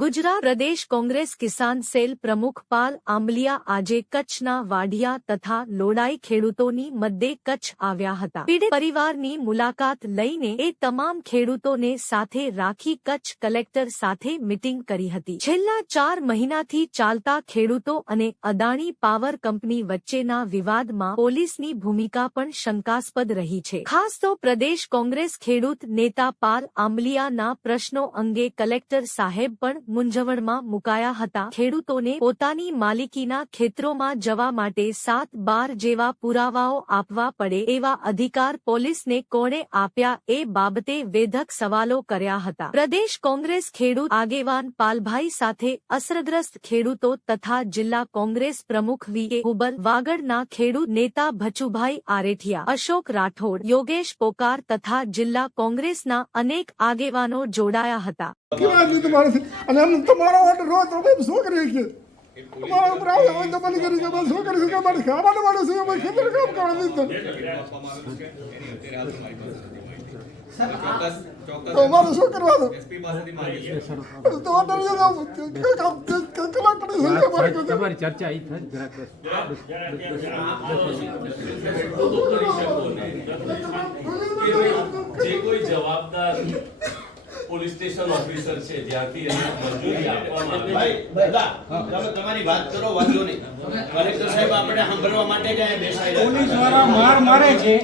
ગુજરાત પ્રદેશ કોંગ્રેસ કિસાન cell પ્રમુખ પાલ આંબલિયા આજે કચ્છના વાઢિયા તથા લોડાઈ ખેડૂતોની મદ્દે કચ્છ આવ્યા હતા। પીડિત પરિવારની મુલાકાત લઈને એ તમામ ખેડૂતોને સાથે રાખી કચ્છ કલેક્ટર સાથે મીટિંગ કરી હતી। છેલ્લા 4 મહિનાથી ચાલતા ખેડૂતો અને અદાણી પાવર કંપની વચ્ચેના વિવાદમાં પોલીસની ભૂમિકા પણ શંકાસ્પદ રહી છે। ખાસ તો પ્રદેશ કોંગ્રેસ ખેડૂત નેતા પાલ આંબલિયાના પ્રશ્નો અંગે કલેક્ટર સાહેબ પણ મૂંઝવણમાં મુકાયા હતા। ખેડૂતોને પોતાની માલિકીના ખેતરોમાં જવા માટે 7-12 જેવા પુરાવાઓ આપવા પડે એવા અધિકાર પોલીસને કોણે આપ્યા એ બાબતે વેધક સવાલો કર્યા હતા। પ્રદેશ કોંગ્રેસ ખેડૂત આગેવાન પાલભાઈ સાથે અસરગ્રસ્ત ખેડૂતો તથા જિલ્લા કોંગ્રેસ પ્રમુખ વી.એ. હુબર, વાગડના ખેડૂત નેતા ભચુભાઈ આરેઠિયા, અશોક રાઠોડ, યોગેશ પોકાર તથા જિલ્લા કોંગ્રેસના અનેક આગેવાનો જોડાયા હતા। તમારા ઓર્ડર રોજ તમે શું કરી છે અમારા ઉપર આવે હોય તો મને કરી કે બસ શું કરી શકે મારે ખાવાનું માણસ છે અમે ખેતર કામ કરવા દીધો તો અમારે શું કરવાનું તો ઓર્ડર તમારી ચર્ચા ઈ જે કોઈ જવાબદાર પોલીસ સ્ટેશન ઓફિસર છે જ્યાંથી એને મંજૂરી આપવામાં આવે ભાઈ તમે તમારી વાત કરો, વાંધો નહીં। કલેક્ટર સાહેબ આપણે સાંભળવા માટે જ અહીંયા બેસાયેલા પોલીસ વાળા માર મારે છે।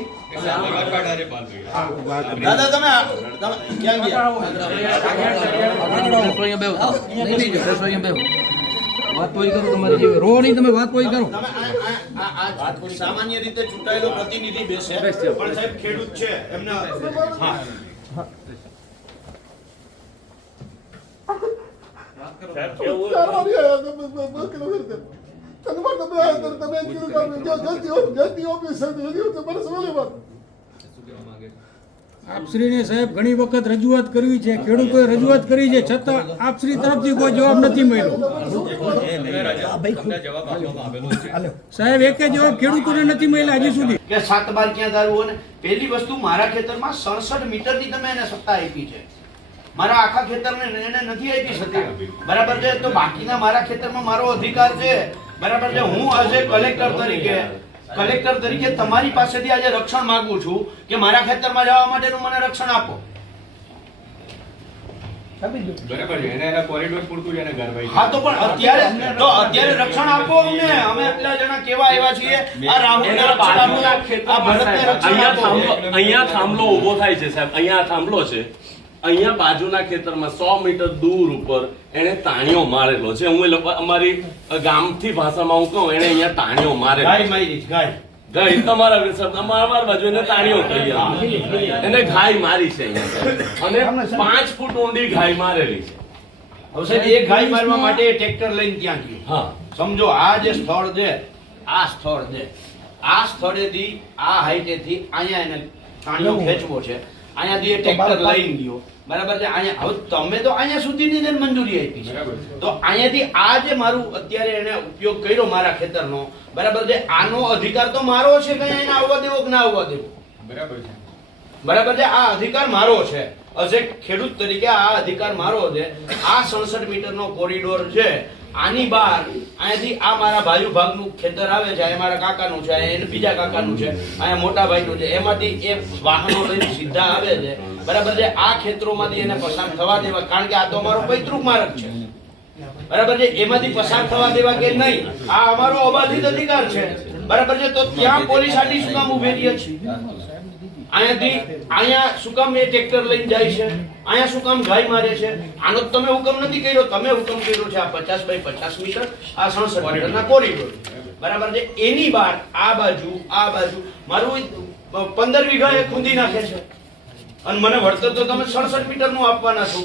દાદા તમે ક્યાં ગયા? વાત કોઈ કરો તમારી રો નહીં, તમે વાત કોઈ કરો। સામાન્ય રીતે ચૂંટાયેલો પ્રતિનિધિ બેસે પણ સાહેબ ખેડૂત છે એમને હા આપશ્રીને સાહેબ ઘણી વખત રજૂઆત કરવી છે, ખેડૂતોએ રજૂઆત કરી છે, છતાં આપશ્રી તરફથી કોઈ જવાબ નથી મળ્યો। સાહેબ એક જવાબ ખેડૂતોને નથી મળ્યા હજી સુધી કે 7-12 ક્યાં ધારવું। અને પહેલી વસ્તુ મારા ખેતરમાં 67 મીટરની તમે એને સત્તા આપી છે, મારા આખા ખેતરને એને નથી આપી સત્તા, બરાબર છે। તો બાકીના મારા ખેતરમાં મારો અધિકાર છે, બરાબર છે। હું આજે કલેક્ટર તરીકે તમારી પાસેથી આજે રક્ષણ માંગુ છું કે મારા ખેતરમાં જવા માટેનું મને રક્ષણ આપો, બરાબર છે। એના કોરિડોર પૂરતું જ એને ઘરવાઈ હા તો પણ અત્યારે રક્ષણ આપો અમને, અમે એટલા જણા કેવા આવ્યા છીએ। આ રાહુલના આ ભરતને રક્ષણ આપો। અહીંયા થાંભલો ઉભો થાય છે સાહેબ, અહીંયા થાંભલો છે, અહીંયા બાજુના ખેતરમાં 100 મીટર દૂર ઉપર એને તાણીઓ મારેલો છે। હું અમારી ગામથી ભાષામાં હું કહું, એને અહીંયા તાણીઓ મારેલો ગાય તમારા અમારા બાજુ એને તાણીઓ કહીએ, એને ઘાય મારી છે અહીંયા અને 5 ફૂટ ઊંડી ઘાય મારેલી છે। હવે સાહેબ એ ઘાય મારવા માટે ટ્રેક્ટર લઈને ત્યાં ગયું। હા સમજો આ જે સ્થળ છે, આ સ્થળ છે, આ સ્થળેથી આ હાઈટેથી અહીંયા એને તાણીઓ ખેંચવો છે, અહીંયાથી એ ટ્રેક્ટર લઈને ગયો, બરાબર છે। અહીંયા હવે તમે તો અહીંયા સુધીની જ મંજૂરી આપી છે, તો અહીંયાથી આ જે મારું અત્યારે એને ઉપયોગ કર્યો મારા ખેતરનો, બરાબર છે, આનો અધિકાર તો મારો છે કે એને આવવા દેવો કે ના આવવા દેવો, બરાબર છે, બરાબર છે। આ અધિકાર મારો છે, એઝ એ ખેડૂત તરીકે આ અધિકાર મારો છે। આ 67 મીટરનો કોરિડોર છે, આની બહાર અહીંયાથી આ મારા ભાઈ ભાગનું ખેતર આવે છે, આ મારા કાકાનું છે, એને બીજા કાકાનું છે, અહીંયા મોટા ભાઈનું છે, એમાંથી એ વાહનો લઈને સીધા આવે છે, બરાબર છે। આ ખેતરોમાંથી એને પસાર થવા દેવા, કારણ કે આ તો અમારો પૈતૃક માર્ગ છે, બરાબર છે, એમાંથી પસાર થવા દેવા કે નહીં, આ અમારો અબાધિત અધિકાર છે, બરાબર છે। તો ત્યાં પોલીસ આટલી શું કામ ઉભી રહી છે? અહીંયા શું કામ એ ટ્રેક્ટર લઈને જાય છે, અહીંયા શું કામ ગાય મારે છે? આનો તમે હુકમ નથી કર્યો, તમે હુકમ કર્યો છે આ 50 બાય 50 મીટર આ 67 મીટરના કોરિડોર, બરાબર છે। એની બહાર આ બાજુ મારું 15 વીઘા એ ખૂંદી નાખે છે અને મને વળતર તો તમે 67 મીટરનું આપવાના છો।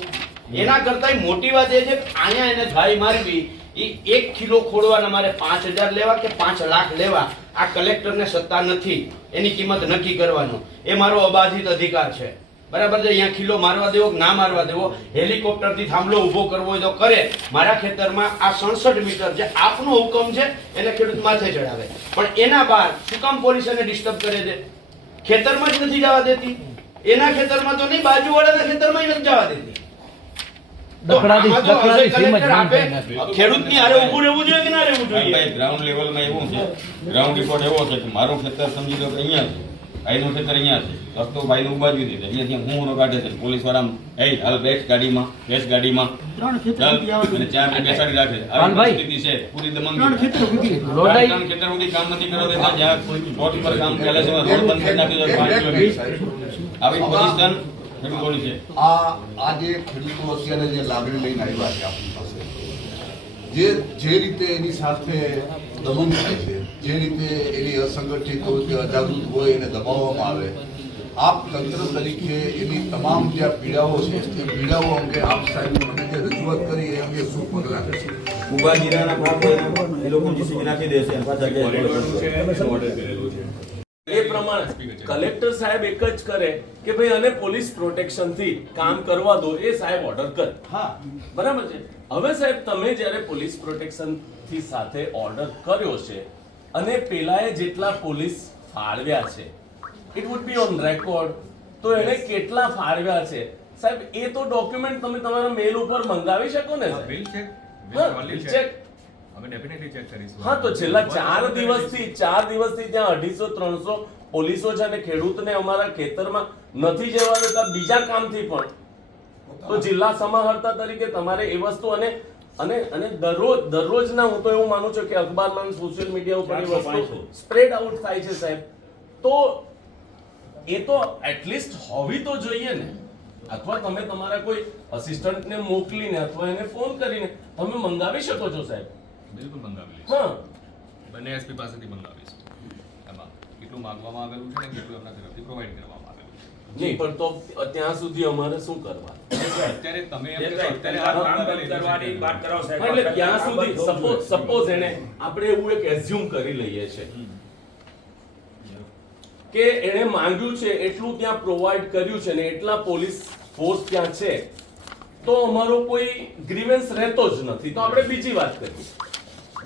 એના કરતા મોટી વાત એ છે કે અહીંયા એને ગાય મારવી, એ 1 કિલો ખોડવાના મારે 5000 લેવા કે 5 લાખ લેવા, આ કલેક્ટરને સત્તા નથી એની કિંમત નક્કી કરવાનો, એ મારો અબાધિત અધિકાર છે, બરાબર છે। અહીંયા કિલો મારવા દેવો કે ના મારવા દેવો, હેલિકોપ્ટરથી થાંભલો ઉભો કરવો હોય તો કરે, મારા ખેતરમાં આ 67 મીટર જે આપનો હુકમ છે એને ખેડૂત માથે ચડાવે, પણ એના બહાર શું કામ પોલીસ એને ડિસ્ટર્બ કરે છે? ખેતરમાં જ નથી જવા દેતી, એના ખેતરમાં તો નહીં, બાજુવાળાના ખેતરમાં નથી જવા દેતી। આમાં તો હશે કલેક્ટર આપે, ખેડૂતની હારે ઊભું રહેવું જોઈએ કે ના રહેવું જોઈએ? ભાઈ ગ્રાઉન્ડ લેવલમાં એવું છે, ગ્રાઉન્ડ રિપોર્ટ એવો છે કે મારું ખેતર સમજી લો કે અહીંયા છે, ભાઈનું ખેતર અહીંયા છે, રસ્તો ભાઈનું બાજુ છે, અહીંયાથી હું કાઢે છે, પોલીસ વાળા હાલ બેસ ગાડીમાં ચાલ અને 4 ને બેસાડી રાખે છે. આવી પરિસ્થિતિ છે પૂરી દમણની. 3 ખેતર સુધી કામ નથી કરવા દેતા, જ્યાં રોડ પર કામ ચાલે છે રોડ બંધ કરી નાખ્યો છે 5 કિલોમીટર. આવી પોઝિશન ખેડૂતોની છે. આ જે ખેડૂતો અત્યારે જે લાગણી લઈને આવ્યા છે આપણી પાસે, જે રીતે એની સાથે દમન થાય છે, જે રીતે એની અસંગઠિત હોય કે અજાગૃત હોય એને દબાવવામાં આવે, આપ તંત્ર તરીકે એની તમામ જે પીડાઓ છે એ પીડાઓ અંગે આપ સાહેબ જે રજૂઆત કરી એ અંગે શું પગલાં લેશે? ઉભા જીરાના ભાવ એ લોકો જીસીબી નાખી દેશે અને પાછા એ પ્રમાણે કલેક્ટર સાહેબ એક જ કરે કે ભાઈ અને પોલીસ પ્રોટેક્શન થી કામ કરવા દો, એ સાહેબ ઓર્ડર કરે. બરાબર છે. હવે સાહેબ તમે જ્યારે પોલીસ પ્રોટેક્શન થી સાથે ઓર્ડર કર્યો છે અને પેલાએ જેટલા પોલીસ ફાળવ્યા છે, it would be on record, તો એને કેટલા ફાળવ્યા છે સાહેબ એ તો ડોક્યુમેન્ટ તમે તમારા મેલ ઉપર મંગાવી શકો ને સાહેબ? બિલ ચેક બિલ ચેક અમે ડેફિનેટલી ચેક કરીશું. હા, તો છેલ્લા 4 દિવસથી ત્યાં 250-300 પોલીસો છે અને ખેડૂતને અમારા ખેતરમાં નથી જવા દેતા બીજા કામથી પણ. તો જિલ્લા સમાહર્તા તરીકે તમારે એ વસ્તુ અને દરરોજના હું તો એવું માનું છું કે અખબારમાં સોશિયલ મીડિયા ઉપર એ વસ્તુ સ્પ્રેડ આઉટ થાય છે સાહેબ, તો એ તો એટલીસ્ટ હોવી તો જોઈએ ને. અથવા તમે તમારા કોઈ અસિસ્ટન્ટને મોકલીને અથવા એને ફોન કરીને તમે મંગાવી શકો છો સાહેબ. બિલકુલ મંગાવી લઈશું. હા, બંને એસપી પાસેથી મંગાવીશું. એમાં કેટલું માંગવામાં આવેલું છે ને કેટલું એમના તરફથી પ્રોવાઈડ કરવામાં આવેલું છે. નહીં પણ તો ત્યાં સુધી અમારે શું કરવા? અત્યારે તમે એમ કહો અત્યારે આ કામ કરવાની વાત કરો સાહેબ. એટલે ત્યાં સુધી સપોઝ એને આપણે એવું એક એઝ્યુમ કરી લઈએ છે કે એને માંગ્યું છે એટલું ત્યાં પ્રોવાઈડ કર્યું છે ને એટલા પોલીસ ફોર્સ ત્યાં છે, તો અમારો કોઈ ગ્રીવન્સ રહેતો જ નથી. તો આપણે બીજી વાત કરીએ.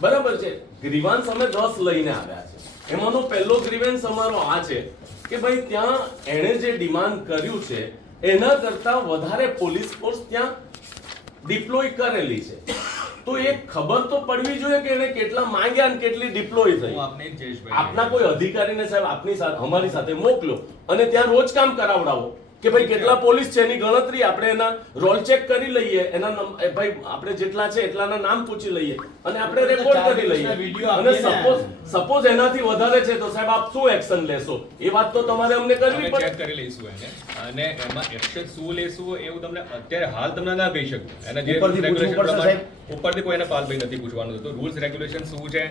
બરાબર છે, ગ્રીવાન્સ અમે 10 લઈને આવ્યા છે. એમાંનો પહેલો ગ્રીવન્સ અમારો આ છે કે ભાઈ ત્યાં એણે જે ડિમાન્ડ કર્યું છે એના કરતા વધારે પોલીસ ફોર્સ ત્યાં ડિપ્લોય કરેલી છે. તો એ ખબર તો પડવી જોઈએ કે એને કેટલા માંગ્યા અને કેટલી ડિપ્લોય થઈ. હું આપને જયેશભાઈ આપના કોઈ અધિકારીને સાહેબ આપની સાથે અમારી સાથે મોકલો અને ત્યાં રોજ કામ કરાવડાવો કે ભાઈ કેટલા પોલીસ છે એની ગણતરી આપણે એના રોલ ચેક કરી લઈએ, એના ભાઈ આપણે જેટલા છે એટલાના નામ પૂછી લઈએ અને આપણે રેકોર્ડ કરી લઈએ. અને સપોઝ એનાથી વધારે છે તો સાહેબ આપ શું એક્શન લેશો એ વાત તો તમારે અમને કરવી ચેક પડે. કરી લઈશું એને અને એમાં એક્શન શું લેશું એવું તમને અત્યારે હાલ તમને ના કહી શકું. એના જે ઉપરથી કોઈ એને પાલભાઈ નથી પૂછવાનું થતું. રૂલ્સ રેગ્યુલેશન શું છે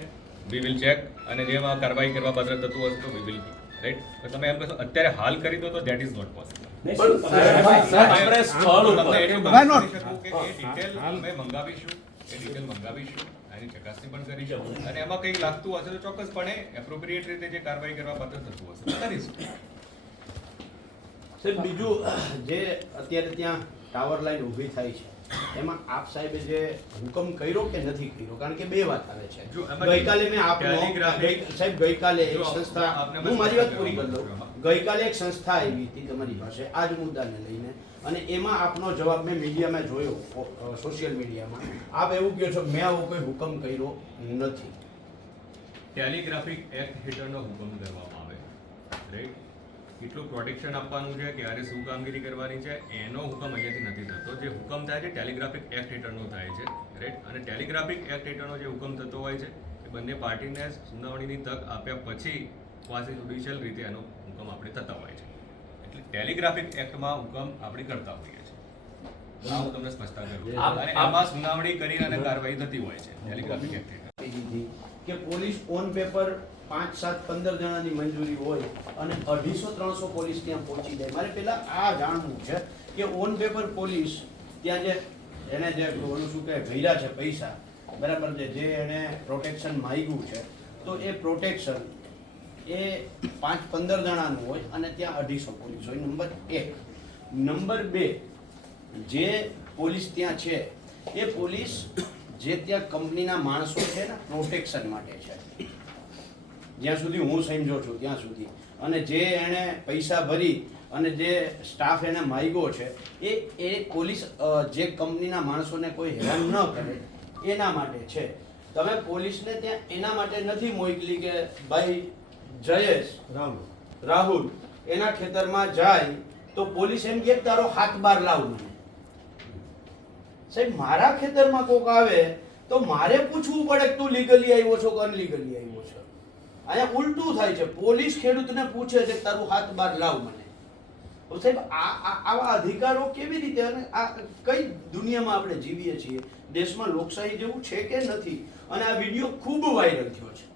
વી વિલ ચેક, અને જેમાં કાર્યવાહી કરવા પાત્ર થતું હશે તો વી વિલ રાઈટ. તો તમે એમ કહેશો અત્યારે હાલ કરી દો તો ધેટ ઇઝ નોટ પોસિબલ. પણ સાહેબ, આપણે સ્થળ ઉપર તમને એટલું કહી શકું કે એ ડિટેલ અમે મંગાવીશું, એ ડિટેલ મંગાવીશું, એની ચકાસણી પણ કરીશું અને એમાં કંઈક લાગતું હશે તો ચોક્કસપણે એપ્રોપ્રિએટ રીતે જે કાર્યવાહી કરવા પાત્ર થતું હશે તો કરીશું. સાહેબ બીજું જે અત્યારે ત્યાં ટાવર લાઈન ઊભી થાય છે એમાં આપ સાહેબે જે હુકમ કર્યો કે નથી કર્યો? કારણ કે બે વાત આવે છે. ગઈકાલે મેં સાહેબ ગઈકાલે એક સંસ્થા, હું મારી વાત પૂરી કરી દઉં. ગઈકાલે એક સંસ્થા આવી હતી તમારી પાસે આ જ મુદ્દાને લઈને અને એમાં આપનો જવાબ મેં મીડિયામાં જોયો, સોશિયલ મીડિયામાં. આપ એવું કહો છો મેં આવો કોઈ હુકમ કર્યો નથી. ટેલિગ્રાફિક એક્ટ હેઠળનો હુકમ કરવામાં આવે રાઈટ. કેટલું પ્રોટેક્શન આપવાનું છે, ક્યારે શું કામગીરી કરવાની છે એનો હુકમ અહીંયાથી નથી થતો. જે હુકમ થાય છે ટેલિગ્રાફિક એક્ટ હેઠળનો થાય છે રાઈટ. અને ટેલિગ્રાફિક એક્ટ હેઠળનો જે હુકમ થતો હોય છે એ બંને પાર્ટીને સુનાવણીની તક આપ્યા પછી ક્વાસી જ્યુડિશિયલ રીતે એનો હુકમ આપણે થતા હોય છે. એટલે ટેલિગ્રાફિક એક્ટમાં હુકમ આપણે કરતા હોઈએ છીએ. આ હું તમને સ્પષ્ટતા કરું. અને આમાં સુનાવણી કરીને અને કાર્યવાહી થતી હોય છે ટેલિગ્રાફિક એક્ટ હેઠળ. કે પોલીસ ઓન પેપર 5, 7, 15 જણાની મંજૂરી હોય અને 250-300 પોલીસ ત્યાં પહોંચી જાય. મારે પહેલા આ જાણવું છે કે ઓન પેપર પોલીસ ત્યાં જે એને જે ઓલું શું કહે ભર્યા છે પૈસા, બરાબર છે, જે એને પ્રોટેક્શન માંગ્યું છે, તો એ પ્રોટેક્શન એ 5-15 જણાનું હોય અને ત્યાં 250 પોલીસ હોય. નંબર 1. નંબર 2, જે પોલીસ ત્યાં છે એ પોલીસ જે ત્યાં કંપનીના માણસો છે ને પ્રોટેક્શન માટે છે, જ્યાં સુધી હું સમજો છું ત્યાં સુધી. અને જે એણે પૈસા ભરી અને જે સ્ટાફ એને માગ્યો છે એ પોલીસ જે કંપનીના માણસોને કોઈ હેરાન ન કરે એના માટે છે. તમે પોલીસને ત્યાં એના માટે નથી મોકલી કે ભાઈ જયેશ રાહુલ એના ખેતરમાં જાય તો પોલીસ એમ કે તારો હાથ બાર લાવ મને. સાહેબ મારા ખેતરમાં કોક આવે તો મારે પૂછવું પડે કે તું લીગલી આવ્યો છો કે અનલીગલી આવ્યો છો. અહીંયા ઉલટું થાય છે, પોલીસ ખેડૂતને પૂછે છે કે તારું હાથ બાર લાવ મને. તો સાહેબ આવા અધિકારો કેવી રીતે, અને આ કઈ દુનિયામાં આપણે જીવીએ છીએ? દેશમાં લોકશાહી જેવું છે કે નથી? અને આ વિડીયો ખૂબ વાયરલ થયો છે,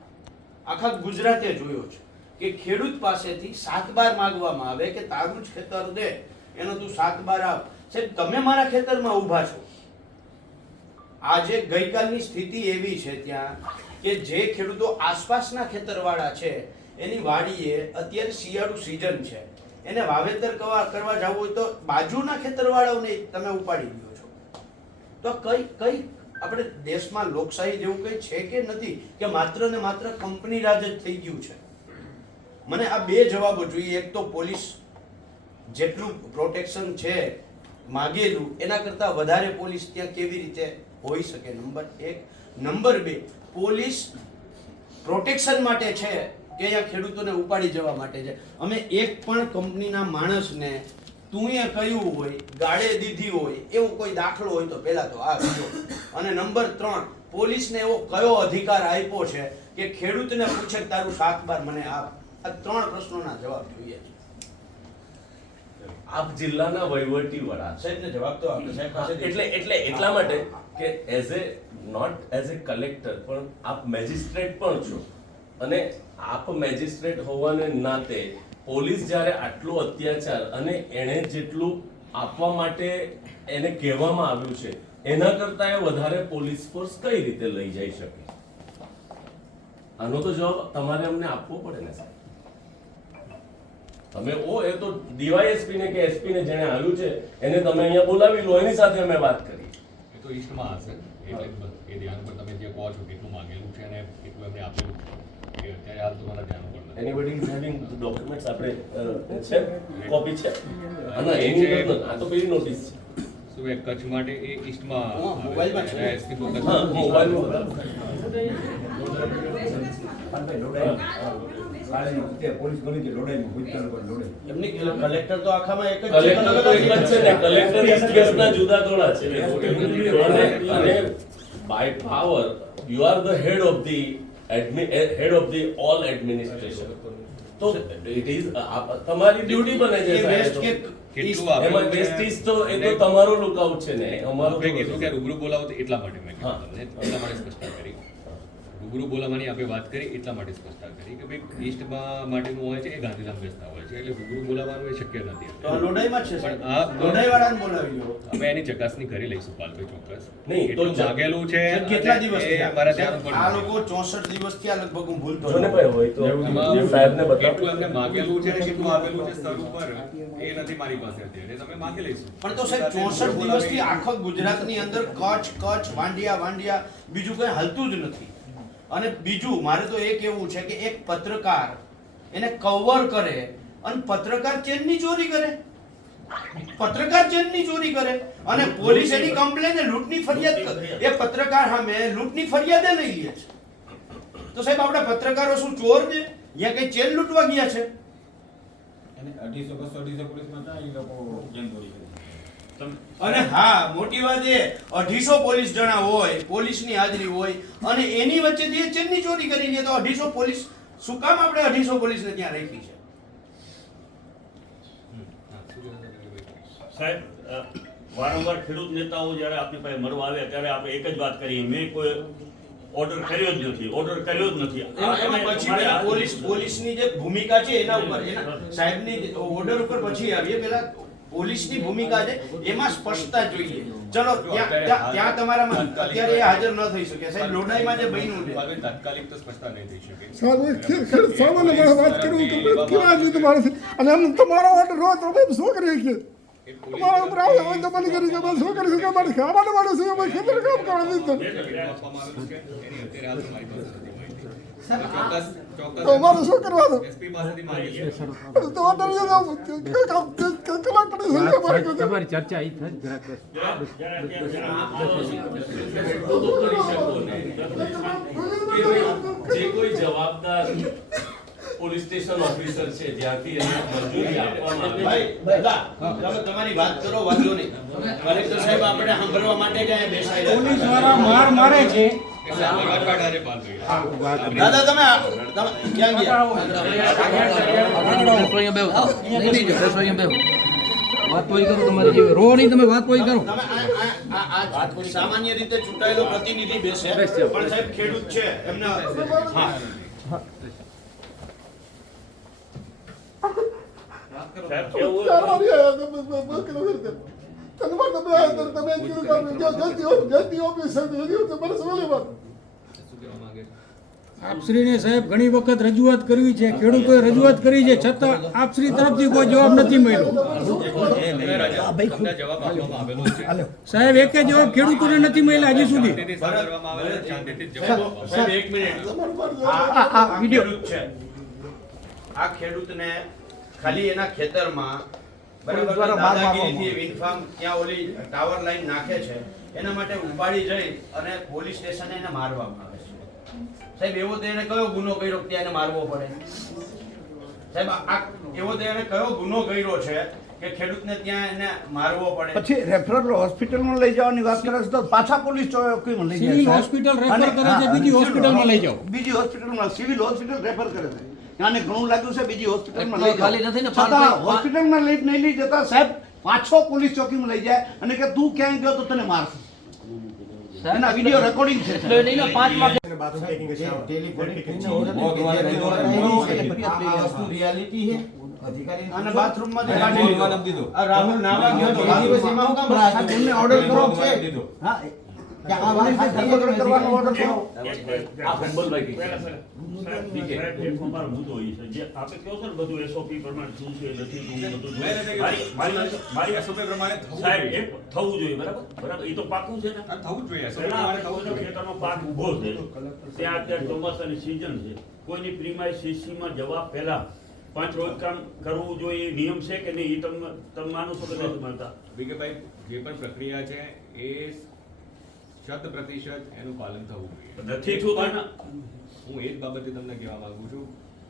આખા ગુજરાતે જોયો છે કે ખેડૂત પાસેથી 7 બાર માંગવામાં આવે કે તારું જ ખેતર દે એનો તું 7 બાર આપ. સાહેબ તમે મારા ખેતરમાં ઊભા છો. આજે ગઈકાલની સ્થિતિ એવી છે ત્યાં કે જે ખેડૂતો આસપાસના ખેતરવાળા છે એની વાડીએ અત્યારે શિયાળુ સિઝન છે, એને વાવેતર કરવા જવું હોય તો બાજુના ખેતરવાળાઓને તમે ઉપાડી દો છો. તો કઈ આપણે દેશમાં લોકશાહી જેવું કઈ છે કે નથી, કે માત્ર ને માત્ર કંપની રાજ જ થઈ ગયું છે? મને આ બે જવાબો જોઈએ. એક તો પોલીસ જેટલું પ્રોટેક્શન છે માગેલું એના કરતા વધારે પોલીસ ત્યાં કેવી રીતે હોઈ શકે, નંબર 1. નંબર 2, પોલીસ પ્રોટેક્શન માટે છે કે અહીંયા ખેડૂતોને ઉપાડી જવા માટે છે? અમે એક પણ કંપનીના માણસને તુંએ કહ્યું હોય, ગાળે દીધી હોય એવો કોઈ દાખલો હોય તો પહેલા તો આ કહો. અને નંબર 3, પોલીસને એવો કયો અધિકાર આપ્યો છે કે ખેડૂતને પૂછે કે તારું 7 બાર મને આપ? આ 3 પ્રશ્નોના જવાબ જોઈએ છે. આપ જિલ્લાના વહીવટી વડા છો. સાહેબને જવાબ તો આપો સાહેબ પાસે. એટલા માટે કે as a note as a collector પણ આપ મેજિસ્ટ્રેટ પણ છો, અને આપ મેજિસ્ટ્રેટ હોવાને નાતે પોલીસ જ્યારે આટલો અત્યાચાર અને એણે જેટલું આપવા માટે એને કહેવામાં આવ્યું છે એના કરતા એ વધારે પોલીસ ફોર્સ કઈ રીતે લઈ જઈ શકે? આનો તો જવાબ તમારે અમને આપવો પડે ને સાહેબ. તમે એ તો ડીવાયએસપી ને કે એસપી ને જેને આવ્યું છે એને તમે અહીંયા બોલાવી લો, એની સાથે અમે વાત કરી. એ તો ઈસ્ટમાં હશે એટલે એ ધ્યાન પર તમે જે કહો છો કેટલું માંગેલું છે અને કેટલું એમને આપેલું છે એ અત્યારે હાલ તમારા ધ્યાન પર નથી. એનીબડી ઇઝ હેવિંગ ડોક્યુમેન્ટ્સ આપણે છે, કોપી છે? ના એની નથી, આ તો પેલી નોટિસ છે. શું એ કચ્છ માટે એ ઈસ્ટમાં મોબાઈલમાં છે. એસપી ફોકસ હા મોબાઈલમાં એમની કલેક્ટર તો આખામાં એક જ છે. કલેક્ટર તો એક જ છે ને, કલેક્ટર ઇસ કેસના જુદા થોડા છે. અને by power you are the head of the all administration. તો ઇટ ઇઝ તમારી ડ્યુટી બને છે વેસ્ટ કે કેટલું એમાં વેસ્ટીજ તો એ તો તમારો લુકઆઉટ છે ને, અમારો આપણે કીધું કે રૂબરૂ બોલાવો તો એટલા માટે મેં હા. કીધું તમને, એટલા માટે સ્પષ્ટતા કરી. રૂબરૂ બોલાવવાની આપણે વાત કરી એટલા માટે સ્પષ્ટતા કરી કે ભાઈ ઈસ્ટમાં માટેનું હોય છે એ ગાંધીધામ બેસતા હોય છે એટલે રૂબરૂ બોલાવવાનું એ શક્ય નથી. તો આ લોડાઈમાં જ છે સાહેબ. પણ આ લોડાઈવાળાને બોલાવી લો. અમે એની ચકાસણી કરી લઈશું પાલભાઈ ચોક્કસ. નહીં, તો એટલું માગેલું છે સાહેબ, કેટલા દિવસ એ થયા? અમારા ધ્યાન પર આ નથી. લોકો 64 દિવસ થયા લગભગ, હું ભૂલતો જોને નથી. ભાઈ હોય તો સાહેબને બતાવો. કેટલું એમને માગેલું છે અને કેટલું આપેલું છે સ્તર ઉપર એ નથી મારી પાસે અત્યારે, તમે માગી લઈશું. પણ તો સાહેબ 64 દિવસથી આખો ગુજરાતની અંદર કચ્છ વાંડિયા બીજું કઈ હાલતું જ નથી. અને બીજું મારે તો એ કહેવું છે કે એક પત્રકાર એને કવર કરે અને પત્રકાર ચેનની ચોરી કરે, અને પોલીસ એની કમ્પ્લેન લૂંટની ફરિયાદ કરે, એ પત્રકાર સામે લૂંટની ફરિયાદ લઈ લે છે. તો સાહેબ આપણા પત્રકારો શું ચોર છે? યા કઈ ચેન લૂંટવા ગયા છે? અને હા, મોટી વાત એ 250 પોલીસ જણા હોય, પોલીસની હાજરી હોય અને એની વચ્ચેથી એ ચેનની ચોરી કરી લે, તો 250 પોલીસ શું કામ આપણે 250 પોલીસને ત્યાં રાખી છે? સાહેબ વારંવાર ખેડૂત નેતાઓ જ્યારે આપણી પાસે મળવા આવ્યા ત્યારે આપણે એક જ વાત કરી, મેં કોઈ ઓર્ડર કર્યો જ નથી. એમાં પછી પોલીસની જે ભૂમિકા છે એના ઉપર, એના સાહેબની ઓર્ડર ઉપર પછી આવીએ. પેલા પોલીસની ભૂમિકા છે એમાં સ્પષ્ટતા જોઈએ. ચલો ત્યાં તમારામાં અત્યારે એ હાજર ન થઈ શકે. સાહેબ લોડાઈમાં જે બન્યું છે તાત્કાલિક તો સ્પષ્ટતા નહીં થઈ શકે. સાહેબ સામાન્ય માણસ વાત કરું કે કેવા રીતે માણસ, અને એમ તમારો ઓર્ડર હોય તો અમે શું કરીએ છીએ? અમારા ઉપર આવે હોય તો બંધ કરી કે બસ શું કરી શકે? અમારે ખાવાનું માણસ છે, અમે ખેતર કામ કરવા દીધું. આપવામાં આવેલું છે એની અત્યારે હાલ મારી પાસે નથી માહિતી. તો અમારે શું કરવા દો એસપી પાસેથી માંગીએ છીએ. તો ઓર્ડર કલાક તમારી ચર્ચા અહીં થઈ જે કોઈ જવાબદાર પોલીસ સ્ટેશન ઓફિસર છે જ્યાંથી એને મંજૂરી આપવામાં આવે ભાઈ દાદા તમે તમારી વાત કરો વાંધો નહીં કલેક્ટર સાહેબ આપણે સાંભળવા માટે જ અહીંયા બેસાડ્યા પોલીસ વાળા માર મારે છે એટલે આપણે વાત કાઢારે પાલ જોઈએ. દાદા તમે ક્યાં ગયા વાત કોઈ કરો તમારી જેવી રો નહીં તમે વાત કોઈ કરો તમે આ સામાન્ય રીતે ચૂંટાયેલો પ્રતિનિધિ બેસે પણ સાહેબ ખેડૂત છે એમને હા સાહેબ કેવું આપશ્રીને સાહેબ ઘણી વખત રજૂઆત કરવી છે, ખેડૂતોએ રજૂઆત કરી છે, છતાં આપશ્રી તરફથી કોઈ જવાબ નથી મળ્યો. તમને જવાબ આપવામાં આવેલો છે. સાહેબ એકે જવાબ ખેડૂતોને નથી મળ્યા હજી સુધી. શાંતિથી સાંભળવામાં આવેલો છે, શાંતિથી જ જવાબ આપવામાં સાહેબ એક મિનિટ આ ખેડૂત છે આ ખેડૂતને ખાલી એના ખેતરમાં બરાબર દાદાગીરીથી વિન્ડફાર્મ ત્યાં ઓલી ટાવર લાઈન નાખે છે એના માટે ઉપાડી જઈ અને પોલીસ સ્ટેશને એને મારવામાં આવે છે. સાહેબ એવો તો એને કયો ગુનો કર્યો કે ત્યાં એને મારવો પડે? સાહેબ આ એવો તો એને કયો ગુનો કર્યો છે કે ખેડૂતને ત્યાં એને મારવો પડે? પછી રેફરલ હોસ્પિટલમાં લઈ જવાની વાત કરે છે તો પાછા પોલીસ ચોકીમાં લઈ સિવિલ જાય હોસ્પિટલ રેફર કરે છે, બીજી હોસ્પિટલમાં લઈ જાઓ. બીજી હોસ્પિટલમાં સિવિલ હોસ્પિટલ રેફર કરે છે. આને ઘણું લાગ્યું છે બીજી હોસ્પિટલમાં લઈ ખાલી નથી ને, જાઓ છતાં હોસ્પિટલમાં નહીં લઈ જતા સાહેબ પાછો પોલીસ ચોકીમાં લઈ જાય અને કે તું ક્યાંય ગયો તો તને મારશે. એના વિડિયો રેકોર્ડિંગ છે એટલે નહીં ને 5 લાખ અને બાથરૂમમાંથી કાઢી લીધો. આ રાહુલ નાવા ગયો તો બાથરૂમમાં હું કામ ઓર્ડર કરો છે હા કરવાનો ઓર્ડર કરો. આ હુંબલભાઈ કી. અમારો મુદ્દો એ છે જે આપણે કહો છો ને બધું એસઓપી પ્રમાણે શું છે નથી શું બધું મારી SOP પ્રમાણે થવું સાહેબ જોઈએ. એ થવું જોઈએ બરાબર એ તો પાકું છે ને આ થવું જ જોઈએ. SOP પહેલા પ્રમાણે આપણે થવું જ જોઈએ. ખેતરનો પાક ઊભો છે ત્યાં અત્યારે ચોમાસાની સિઝન છે કોઈની પ્રીમાઈ સીસીમાં જવા પહેલા 5 રોજ કામ કરવું જોઈએ એ નિયમ છે કે નહીં એ તમે માનો છો કે નથી માનતા? વિકેભાઈ જે પણ પ્રક્રિયા છે એ 100% એનું પાલન થવું જોઈએ. નથી થતું ને. હું એ જ બાબતે તમને કહેવા માંગુ છું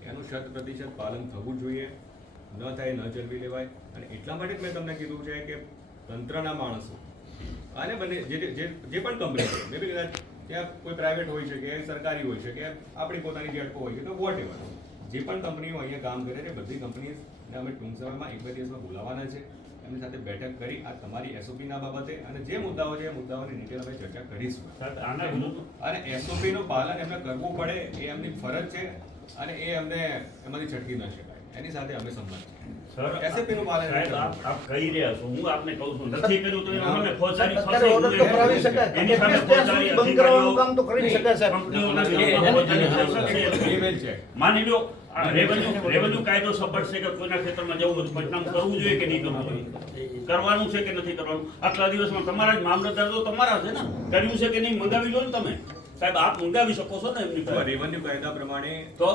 એનું 100% પાલન થવું જોઈએ. ન થાય ન ચલવી લેવાય. અને એટલા માટે જ મેં તમને કીધું છે કે તંત્રના માણસો અને બંને જે પણ કંપની છે મે બી કદાચ ત્યાં કોઈ પ્રાઇવેટ હોઈ શકે સરકારી હોઈ શકે આપણી પોતાની જેટકો હોય છે તો વોટ એવર જે પણ કંપનીઓ અહીંયા કામ કરે છે બધી કંપનીને અમે ટૂંક સમયમાં 1-2 દિવસમાં બોલાવવાના છે. એમની સાથે બેઠક કરી આ તમારી એસઓપીના બાબતે અને જે મુદ્દાઓ છે એ મુદ્દાઓની ડિટેલ અમે ચર્ચા કરીશું. આના વિરુદ્ધ અને એસઓપીનું પાલન એમને કરવું પડે એ એમની ફરજ છે અને એ એમને એમાંથી છટકી ન શકાય. એની સાથે અમે સંમત સર છીએ. એસઓપીનું પાલન સાહેબ કરવું. આપ કહી રહ્યા છો હું આપને કહું છું નથી કર્યું તો એના સામે ફોજદારી થશે. અત્યારે ઓર્ડર તો કરાવી શકાય. એની સામે ફોજદારી બંધ કરવાનું કામ તો કરી શકાય સાહેબ. કંપનીઓના વિરોધમાં ફોજદારી થશે. લેવેલ છે. માની લો રેવન્યુ કાયદો સપોર્ટ છે કે કોઈના ખેતરમાં જવું હોય તો પંચનામું કરવું જોઈએ કે નહીં કરવું જોઈએ? કરવાનું છે કે નથી કરવાનું? આટલા દિવસમાં તમારા જ મામલતદાર તો તમારા છે ને, કર્યું છે કે નહીં મંગાવી લો ને તમે. સાહેબ આપ મંગાવી શકો છો ને એમની પાસે. રેવન્યુ કાયદા પ્રમાણે તો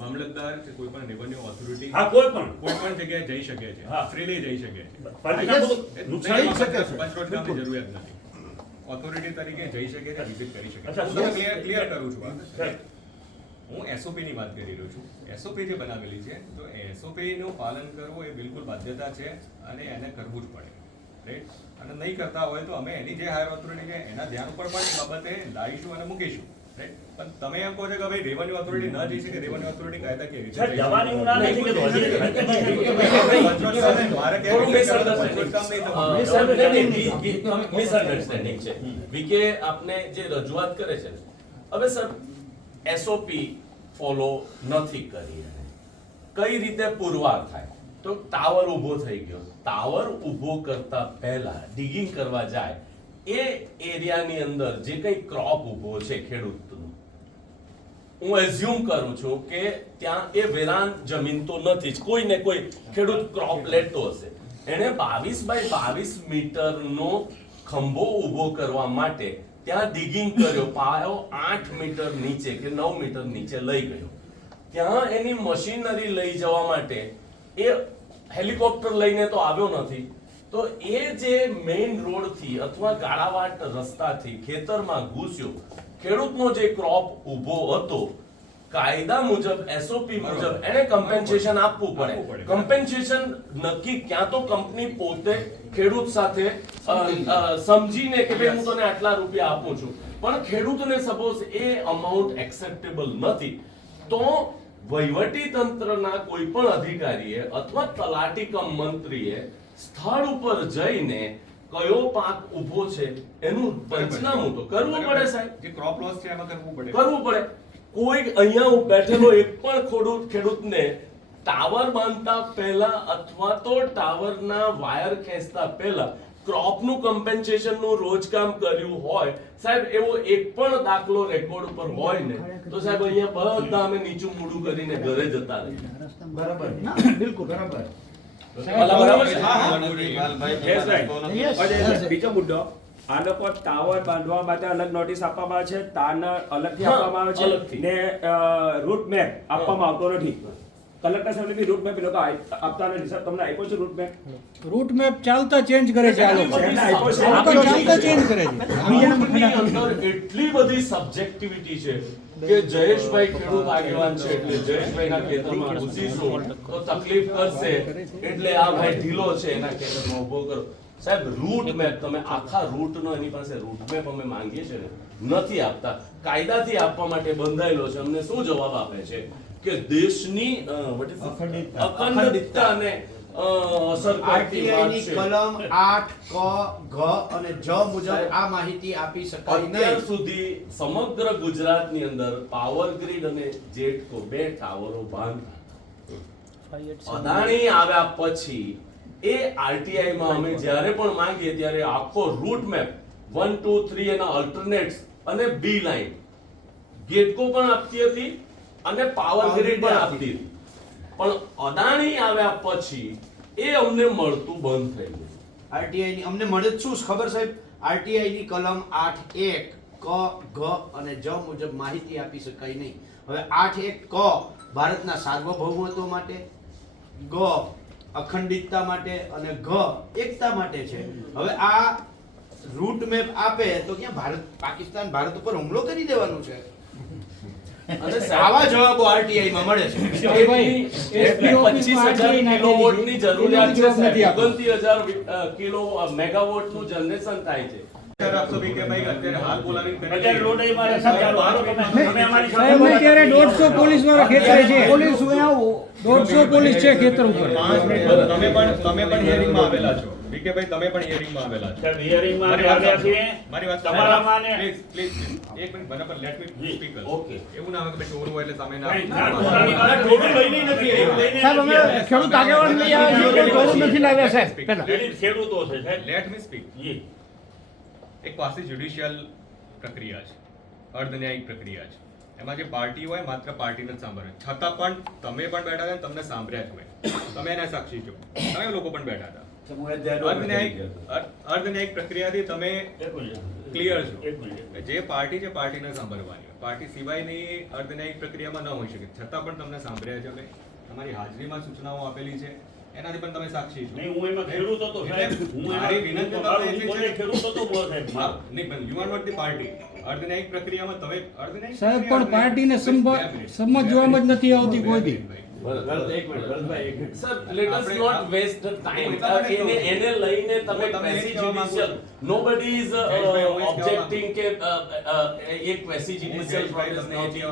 મામલતદાર કે કોઈ પણ રેવન્યુ ઓથોરિટી હા કોઈ પણ જગ્યાએ જઈ શકે છે. હા. ફ્રીલી જઈ શકે છે. પાલિકા બધું નુકસાન જઈ શકે છે. પંચરોજગારની જરૂરિયાત નથી. ઓથોરિટી તરીકે જઈ શકે છે, વિઝિટ કરી શકે છે. અચ્છા, હું તમને ક્લિયર કરું છું આ. સાહેબ હું એસઓપી ની વાત કરી રહ્યો છું. એસઓપી જે બનાવેલી છે તો એસઓપી નું પાલન કરવું એ બિલકુલ બાધ્યતા છે અને એને કરવું જ પડે. રાઈટ? અને નહીં કરતા હોય તો અમે એની જે હાયર ઓથોરિટી છે એના ધ્યાન ઉપર પણ એ બાબતે લાવીશું અને મૂકીશું. રાઈટ? પણ તમે એમ કહો છો કે ભાઈ રેવન્યુ ઓથોરિટી ન જઈ શકે, રેવન્યુ ઓથોરિટી કાયદા કેવી રીતે સાહેબ જઈ શકે? જવાની હું ના નથી કહેતો. મારે થોડું ક્યાંય મિસઅન્ડરસ્ટેન્ડિંગ છે. વિકે આપને જે રજૂઆત કરે છે હવે સર એસઓપી ફોલો નથી કરી એને કઈ રીતે પુરવાર થાય તો ટાવર ઊભો થઈ ગયો. ટાવર ઊભો કરતા પહેલા ડિગિંગ કરવા જાય એ એરિયાની અંદર જે કઈ ક્રોપ ઊભો છે ખેડૂતનું, હું એઝ્યુમ કરું છું કે ત્યાં એ વેરાન જમીન તો નથી જ, કોઈ ને કોઈ ખેડૂત ક્રોપ લેતો હશે. એણે 22 બાય 22 મીટરનો ખંભો ઊભો કરવા માટે ત્યાં દિગિંગ કર્યો, પાયો 8 મીટર નીચે કે 9 મીટર નીચે લઈ ગયો. ત્યાં એની મશીનરી લઈ જવા માટે એ હેલિકોપ્ટર લઈને તો આવ્યો નથી, તો એ જે મેઇન રોડ થી અથવા ગાળાવાટ રસ્તાથી ખેતરમાં ઘૂસ્યો, ખેડૂતનો જે ક્રોપ ઊભો હતો, કાયદા મુજબ એસઓપી મુજબ એને કમ્પેન્સેશન આપવું પડે. કમ્પેન્સેશન નક્કી ક્યાં તો કંપની પોતે ખેડૂત સાથે સમજીને કે ભાઈ હું તને આટલા રૂપિયા આપું છું, પણ ખેડૂતને સપોઝ એ અમાઉન્ટ એક્સેપ્ટેબલ નથી, તો વહીવટી તંત્રના કોઈ પણ અધિકારીએ અથવા તલાટી કમ મંત્રીએ સ્થળ ઉપર જઈને કયો પાક ઊભો છે એનું પંચનામું તો કરવું પડે સાહેબ. જે ક્રોપ લોસ છે એમાં કરવું પડે. કોઈ અહીંયા બેઠેલો એક પણ ખેડૂતને ટાવર બાંધતા પહેલા અથવા તો ટાવરના વાયર ખેંચતા પહેલા ક્રોપનું કમ્પેન્સેશનનું રોજકામ કર્યું હોય સાહેબ, એવો એક પણ દાખલો રેકોર્ડ ઉપર હોય ને તો સાહેબ અહીંયા બધા અમે નીચું મૂડું કરીને ઘરે જતા રહીએ. બરાબર ના બિલકુલ બરાબર. બીજો મુદ્દો, આ લોકો ટાવર બાંધવા માટે અલગ નોટિસ આપવામાં આવે છે, તારના અલગથી આપવામાં આવે છે ને રૂટ મેપ આપવામાં આવતો નથી. કલેક્ટર સાહેબ બી રૂટ મેપ એ લોકો આપતા નથી. સર તમને આપ્યો છે રૂટ મેપ? રૂટ મેપ ચાલતા ચેન્જ કરે છે આ લોકો. ચાલતા ચેન્જ કરે છે. રૂટની અંદર એટલી બધી સબ્જેક્ટિવિટી છે કે જયેશભાઈ ખેડૂત આગેવાન છે એટલે જયેશભાઈના ખેતરમાં ઘૂસીશું તો તકલીફ કરશે એટલે આ ભાઈ ઢીલો છે એના ખેતરમાં ઉભો કરો. સાહેબ રૂટ મેપ તમે આખા રૂટનો એની પાસે રૂટ મેપ અમે માંગીએ છીએ ને નથી આપતા. કાયદાથી આપવા માટે બંધાયેલો છે. અમને શું જવાબ આપે છે કે દેશની અખંડિતતાને અસર કરતી વાત છે. કલમ 8 ક ઘ અને જ મુજબ આ માહિતી આપી શકાય નહીં. અત્યાર સુધી સમગ્ર ગુજરાતની અંદર પાવર ગ્રીડ અને જેટકો 2 ટાવરો બાંધ્યા. અદાણી આવ્યા પછી એ આરટીઆઈ માં અમે જ્યારે પણ માંગીએ ત્યારે આખો રૂટ મેપ 1 2 3 એના અલ્ટરનેટ્સ અને બી લાઈન ગેટકો પણ આપતી હતી અને પાવર ગ્રીડ પણ આપતી હતી, પણ અદાણી આવ્યા પછી એ અમને મળતું બંધ થઈ ગયું. આરટીઆઈ ની અમને મળે શું ખબર સાહેબ? આરટીઆઈ ની કલમ 8(1) ક ઘ અને જ મુજબ માહિતી આપી શકાય નહીં. હવે 8(1) ક ભારતના સાર્વભૌમત્વ માટે, ગ અખંડિતતા માટે અને ઘ એકતા માટે છે. હવે આ રૂટ મેપ આપે તો ક્યાં પાકિસ્તાન ભારત ઉપર હુમલો કરી દેવાનું છે? અને આવા જવાબો આરટીઆઈ માં મળે છે. 25,000 કિલોવોટની જરૂરિયાત છે સાહેબ. 29,000 કિલો મેગાવોટનું જનરેશન થાય છે. અત્યારે રોડ એ મારે સાહેબ ચાલુ. અમે અમારી સાહેબ અત્યારે 150 પોલીસ વાળા ખેતરે છે. પોલીસ 150 પોલીસ છે ખેતર ઉપર. તમે પણ હિયરિંગમાં આવેલા છો વિકેભાઈ, તમે પણ હિયરિંગમાં આવેલા છો. હિયરિંગમાં અમે આવ્યા છીએ. મારી વાત તમારામાં ને પ્લીઝ એક મિનિટ બરાબર લેટ મી સ્પીક. ઓકે. એવું ના હોય કે ચોરું હોય એટલે સામે ના ટોટલ લઈને નથી. સાહેબ અમે ખેડૂત આગેવાન લઈ આવ્યા છીએ, કોઈ ગૌરવ નથી લાવ્યા સાહેબ. પહેલા ખેડૂતો છે સાહેબ. Let me speak. જી એક પાસે જ્યુડિશિયલ પ્રક્રિયા છે, અર્ધન્યાયિક પ્રક્રિયા છે. એમાં જે પાર્ટી હોય માત્ર પાર્ટીને જ સાંભળે, છતાં પણ તમે પણ બેઠા હતા તમે સાંભળ્યા જ હોય, તમે એના સાક્ષી છો, તમે લોકો પણ બેઠા હતા. અર્ધન્યાયિક પ્રક્રિયાથી તમે ક્લિયર છો. જે પાર્ટી છે પાર્ટીને સાંભળવાની હોય, પાર્ટી સિવાયની અર્ધન્યાયિક પ્રક્રિયામાં ન હોઈ શકે, છતાં પણ તમને સાંભળ્યા છે. તમારી હાજરીમાં સૂચનાઓ આપેલી છે, એનાથી પણ તમે સાક્ષી છો. નહીં, હું એમાં ખેડૂત હતો સાહેબ. હું મારી વિનંતી તમને એટલી છે, ખેડૂત હતો સાહેબ. નહીં પણ you are not the party. અર્ધન્યાયિક પ્રક્રિયામાં તમે અર્ધન્યાયિક સાહેબ પણ પાર્ટીને સમજવામાં જ નથી આવતી કોઈ દી. Sir, let us not waste the time. એને લઈને તમે quasi judicial, nobody is objecting કે એક quasi judicial process નથી.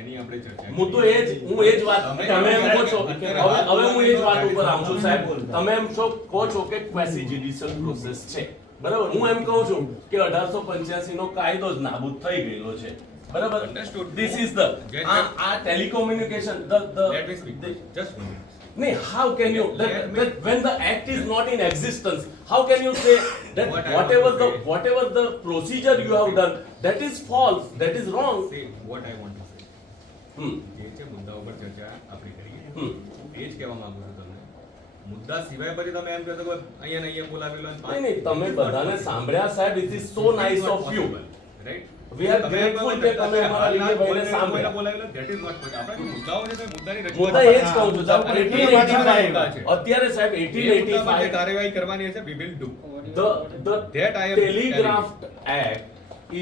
એની આપણે ચર્ચા મુદ્દો એ જ, હું એ જ વાત, તમે એમ કહો છો, હવે હું એ જ વાત ઉપર આવું છું સાહેબ. તમે એમ કહો છો કે quasi judicial process છે, બરાબર. હું એમ કહું છું કે 1885 નો કાયદો જ નાબૂદ થઈ ગયેલો છે, બરાબર. Understood. This is the telecommunication let me speak. Just 1 minute. no, how can you that when the act is not in existence, how can you say that whatever the procedure you have done, that is false, that is wrong? See what I want to say. જે છે મુદ્દા ઉપર ચર્ચા આપણે કરીએ, એ જ કહેવા માંગુ છું તમને મુદ્દા સિવાય પછી તમે એમ કહો છો કે અહીંયા ને અહીંયા બોલાવી લો અને નહીં નહીં, તમે બધાને સાંભળ્યા સાહેબ. It is so nice of you. Right We are grateful કે તમે અમારા વિજયભાઈને સાંભળ્યા. બોલાવી લો ધેટ ઇઝ નોટ આપણે જે મુદ્દાઓ છે તો મુદ્દાની મુદ્દા એ જ કહું છું સાહેબ. અને 1885 અત્યારે સાહેબ એ મુદ્દા પર જે 1885 કાર્યવાહી કરવાની છે we will do. the That I am Telegraph Act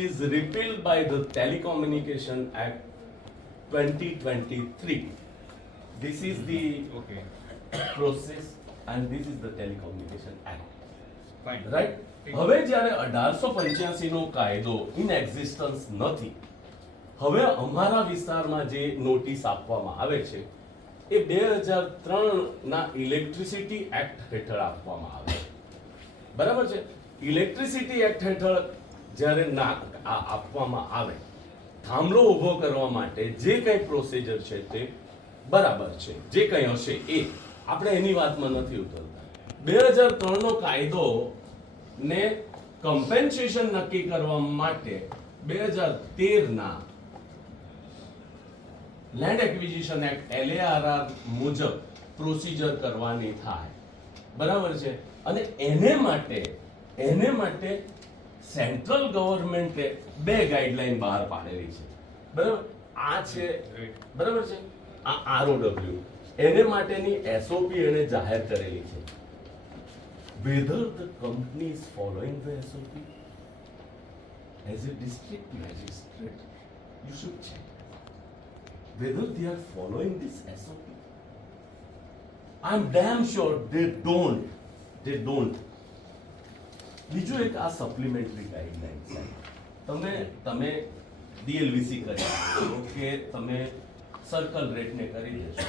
is repealed by the Telecommunication Act 2023. This is the Okay, process and this is the Telecommunication Act. fine. Right. હવે જ્યારે 1885 નો કાયદો ઇન એક્ઝિસ્ટન્સ નથી, હવે અમારા વિસ્તારમાં જે નોટિસ આપવામાં આવે છે એ 2003 ના ઇલેક્ટ્રિસિટી એક્ટ હેઠળ આપવામાં આવે છે. બરાબર છે. ઇલેક્ટ્રિસિટી એક્ટ હેઠળ જ્યારે આપવામાં આવે, થાંભલો ઊભો કરવા માટે જે કંઈ પ્રોસિજર છે તે બરાબર છે, જે કંઈ હશે એ આપણે એની વાતમાં નથી ઉતરતા. 2003 નો કાયદો ને કમ્પેન્સેશન નક્કી કરવા માટે 2013 ના લેન્ડ એક્વિઝિશન એક્ટ LARR મુજબ પ્રોસિજર કરવાની થાય. બરાબર છે. અને એને માટે સેન્ટ્રલ ગવર્મેન્ટે 2 ગાઈડલાઈન બહાર પાડેલી છે. બરાબર. આ છે, બરાબર છે, આ ROW. એને માટેની SOP એને જાહેર કરેલી છે. Whether the company is following the SOP, as a district magistrate, you should check whether they are following this SOP. I'm damn sure they don't. બીજું એક આ સપ્લિમેન્ટરી ગાઈડલાઇન છે. તમે DLVC કરી શકો કે તમે સર્કલ રેટને કરી દેશો,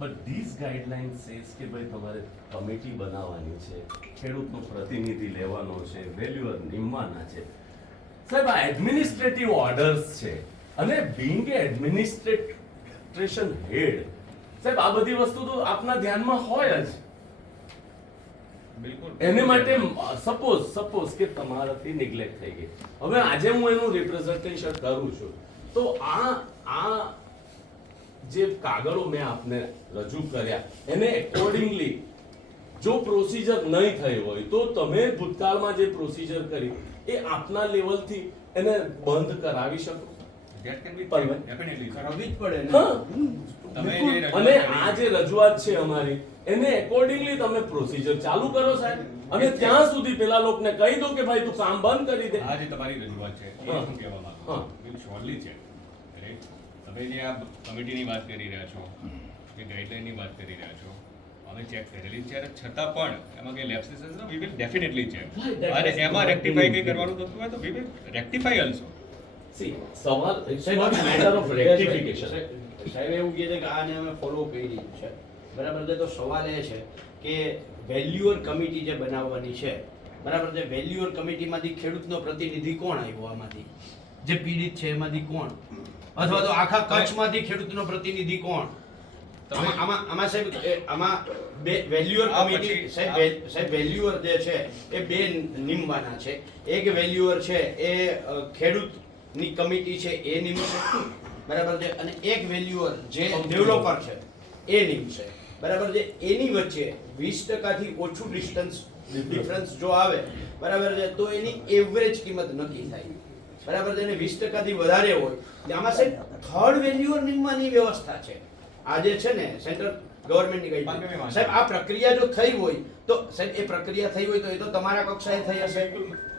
but these guidelines says કે ભાઈ તમારે કમિટી બનાવવાની છે, ખેડૂતનો પ્રતિનિધિ લેવાનો છે, વેલ્યુઅર નિમવાના છે. સાહેબ આ એડમિનિસ્ટ્રેટિવ ઓર્ડર્સ છે અને બીંગ એ એડમિનિસ્ટ્રેશન હેડ સાહેબ આ બધી વસ્તુ તો આપના ધ્યાનમાં હોય જ. બિલકુલ. એને માટે સપોઝ કે તમારાથી નિગ્લેક્ટ થઈ ગઈ, હવે આજે હું એનું રિપ્રેઝન્ટેશન કરું છું, તો આ જે કાગળો મેં આપને રજૂ કર્યા એને એકોર્ડિંગલી જો પ્રોસિજર નહીં થઈ હોય તો તમે ભૂતકાળમાં જે પ્રોસિજર કરી એ આપના લેવલથી એને બંધ કરાવી શકો. That can be permanent. definitely કરવી જ પડે ને. હા. તમે જે રજૂઆત અને કરી- આ જે રજૂઆત છે અમારી એને એકોર્ડિંગલી તમે પ્રોસિજર ચાલુ કરો સાહેબ, અને ત્યાં સુધી પેલા લોકોને કહી દો કે ભાઈ તું કામ બંધ કરી દે. આ જે તમારી રજૂઆત છે એ હા. શું કહેવા માંગુ હા. છું શ્યોરલી છે. રાઈટ. તમે જે આ કમિટીની વાત કરી રહ્યા છો, જે ગાઈડલાઈનની વાત કરી રહ્યા છો, અમે ચેક કરેલી છે, છતાં પણ એમાં કંઈ લેપ્સિસ હશે વી વિલ ડેફિનેટલી ચેક. અને એમાં રેક્ટિફાઈ કંઈ કરવાનું થતું હોય તો we will rectify also. See, સવાલ it's not a matter of rectification. સાહેબ એવું કહે છે કે આને અમે ફોલો કરી દીધું છે. બરાબર છે. તો સવાલ એ છે કે વેલ્યુઅર કમિટી જે બનાવવાની છે, બરાબર છે, વેલ્યુઅર કમિટીમાંથી ખેડૂતનો પ્રતિનિધિ કોણ આવ્યો આમાંથી? જે પીડિત છે એમાંથી કોણ? અથવા તો આખા કચ્છમાંથી ખેડૂતનો પ્રતિનિધિ કોણ? આમાં સાહેબ આમાં બે વેલ્યુઅર કમિટી સાહેબ વેલ્યુઅર જે છે એ 2 નિમવાના છે. એક વેલ્યુઅર છે એ ખેડૂતની કમિટી છે એ નિમશે, બરાબર છે, અને એક વેલ્યુઅર જે ડેવલપર છે એ નિમશે, બરાબર છે. એની વચ્ચે 20% થી ઓછું ડિફરન્સ જો આવે, બરાબર છે, તો એની એવરેજ કિંમત નક્કી થાય, બરાબર છે. અને 20% થી વધારે હોય આમાં સાહેબ થર્ડ વેલ્યુઅર નિમવાની વ્યવસ્થા છે. આ જે છે ને સેન્ટ્રલ ગવર્મેન્ટની ગાઈડલાઈન સાહેબ, આ પ્રક્રિયા જો થઈ હોય તો સાહેબ એ પ્રક્રિયા થઈ હોય તો એ તો તમારા કક્ષાએ થઈ હશે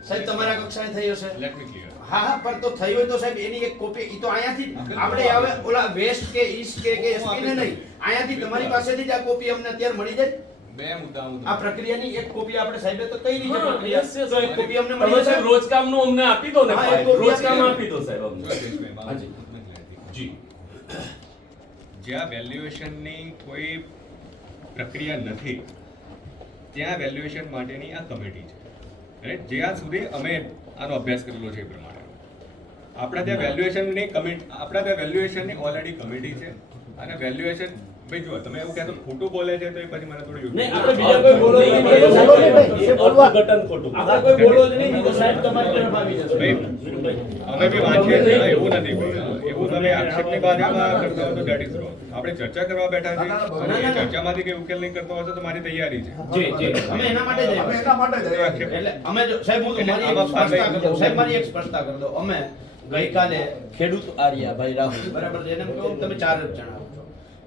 સાહેબ, તમારા કક્ષાએ થઈ હશે. Let me clear. હા, પણ તો થઈ હોય તો સાહેબ એની એક કોપી ઈ તો અહીંયાથી આપણે હવે ઓલા વેસ્ટ કે ઈસ્ટ કે એસપી ને નહીં, અહીંયાથી તમારી પાસેથી જ આ કોપી અમને અત્યારે મળી જાય. 2 મુદ્દા હું આ પ્રક્રિયાની એક કોપી આપણે સાહેબે તો કઈ રીતે હા, પ્રક્રિયા yes, yes. તો એક કોપી અમને તમે મળી સાહેબ જાય. રોજકામનું અમને આપી દો ને હા, ફાઇલ. એક કોપી રોજકામ આપી આપી દો સાહેબ અમને. હાજી. જી. જ્યાં વેલ્યુએશનની કોઈ પ્રક્રિયા નથી ત્યાં વેલ્યુએશન માટેની આ કમિટી છે. રાઈટ. જ્યાં સુધી અમે આનો અભ્યાસ કરેલો છે એ પ્રમાણે આપણા ત્યાં વેલ્યુએશનની ઓલરેડી કમિટી છે અને વેલ્યુએશન ભાઈ જુઓ તમે એવું કહેતો ખોટું બોલે છે તો એ પછી મને થોડું નહીં, આપણે બીજા કોઈ બોલો જ નહીં. અર્થઘટન ખોટું. આપણે કોઈ બોલો જ નહીં તો સાહેબ તમારી તરફ આવી જશે. અમે બી વાંચીએ છીએ એવું નથી ભાઈ. એવું તમે આક્ષેપની બાજુમાં કરતા હો તો that is wrong. આપણે ચર્ચા કરવા બેઠા છીએ અને એ ચર્ચામાંથી કઈ ઉકેલ નહીં કરતો હશે તો મારી તૈયારી છે. જી અમે એના માટે જ અમે એના માટે જ આવ્યા છીએ. એટલે અમે જો સાહેબ હું તો મારી એક સ્પષ્ટતા કરી દઉં. સાહેબ મારી એક સ્પષ્ટતા કરી દઉં. અમે ગઈકાલે ખેડૂત આર્યા ભાઈ રાહુલ બરાબર છે એને કહું તમે 4 જ જણા છો.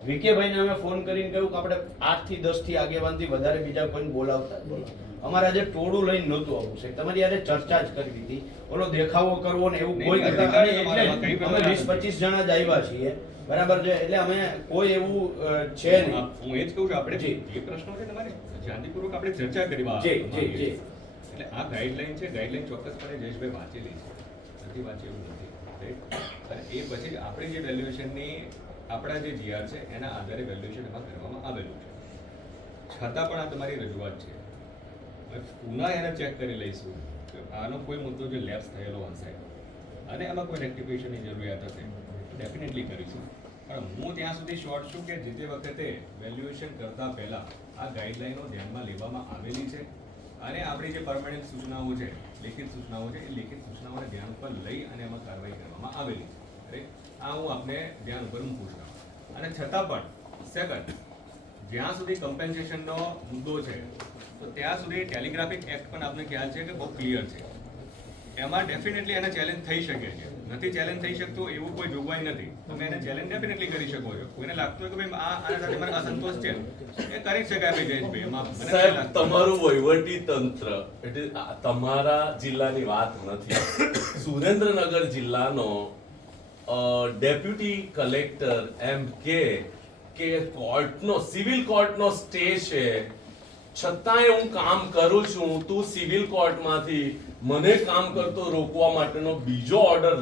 વિકેભાઈને અમે ફોન કરીને કહ્યું કે આપણે 8 થી 10 થી આગેવાનથી વધારે બીજા કોઈને બોલાવતા જ નહીં. અમારે આજે ટોળું લઈને નહોતું આવવું છે તમારી યારે ચર્ચા જ કરવી હતી. ઓલો દેખાવો કરવો ને એવું કોઈ કરતા અને એટલે અમે 20-25 જણા જ આવ્યા છીએ બરાબર છે એટલે અમે કોઈ એવું છે નહીં. હું એ જ કહું છું આપણે જે પ્રશ્નો છે તમારે શાંતિપૂર્વક આપણે ચર્ચા કરી જી એટલે આ ગાઈડલાઈન છે ગાઈડલાઈન ચોક્કસપણે જયેશભાઈ વાંચેલી છે નથી વાંચી એવું નથી રાઈટ અને એ પછી આપણે જે વેલ્યુએશનની આપણા જે જીઆર છે એના આધારે વેલ્યુએશન એમાં કરવામાં આવેલું છે છતાં પણ આ તમારી રજૂઆત છે પુનઃ એને ચેક કરી લઈશું કે આનો કોઈ મુદ્દો જે લેપ્સ થયેલો હશે અને એમાં કોઈ રેક્ટિફિકેશનની જરૂરિયાત હશે ડેફિનેટલી કરીશું પણ હું ત્યાં સુધી શોર્ટ છું કે જે તે વખતે વેલ્યુએશન કરતા પહેલા આ ગાઈડલાઈનો ધ્યાનમાં લેવામાં આવેલી છે અને આપણી જે પરમાનન્ટ સૂચનાઓ છે લેખિત સૂચનાઓ છે એ લેખિત સૂચનાઓને ધ્યાન ઉપર લઈ અને એમાં કાર્યવાહી કરવામાં આવેલી છે આ હું આપને ધ્યાન ઉપર મૂકું છું અને છતાં પણ સેકન્ડ જ્યાં સુધી કમ્પેન્સેશનનો મુદ્દો છે તો ત્યાં સુધી ટેલિગ્રાફિક એક્ટ પણ આપને ખ્યાલ છે કે બહુ ક્લિયર છે એમાં ડેફિનેટલી એને ચેલેન્જ થઈ શકે છે નથી ચેલેન્જ થઈ શકતું એવું કોઈ જોગવાઈ નથી તમે એને ચેલેન્જ ડેફિનેટલી કરી શકો છો કોઈને લાગતું હોય કે ભાઈ આના સાથે મને અસંતોષ છે એ કરી શકાય ભાઈ જયેશભાઈ એમાં મને સાહેબ તમારું વહીવટી તંત્ર એટલે તમારા જિલ્લાની વાત નથી સુરેન્દ્રનગર જિલ્લાનો ડેપ્યુટી કલેક્ટર એમ કે કોર્ટનો સિવિલ કોર્ટનો સ્ટે છે છતાંય હું કામ કરું છું તું સિવિલ કોર્ટમાંથી મને કામ કરતો રોકવા માટેનો બીજો ઓર્ડર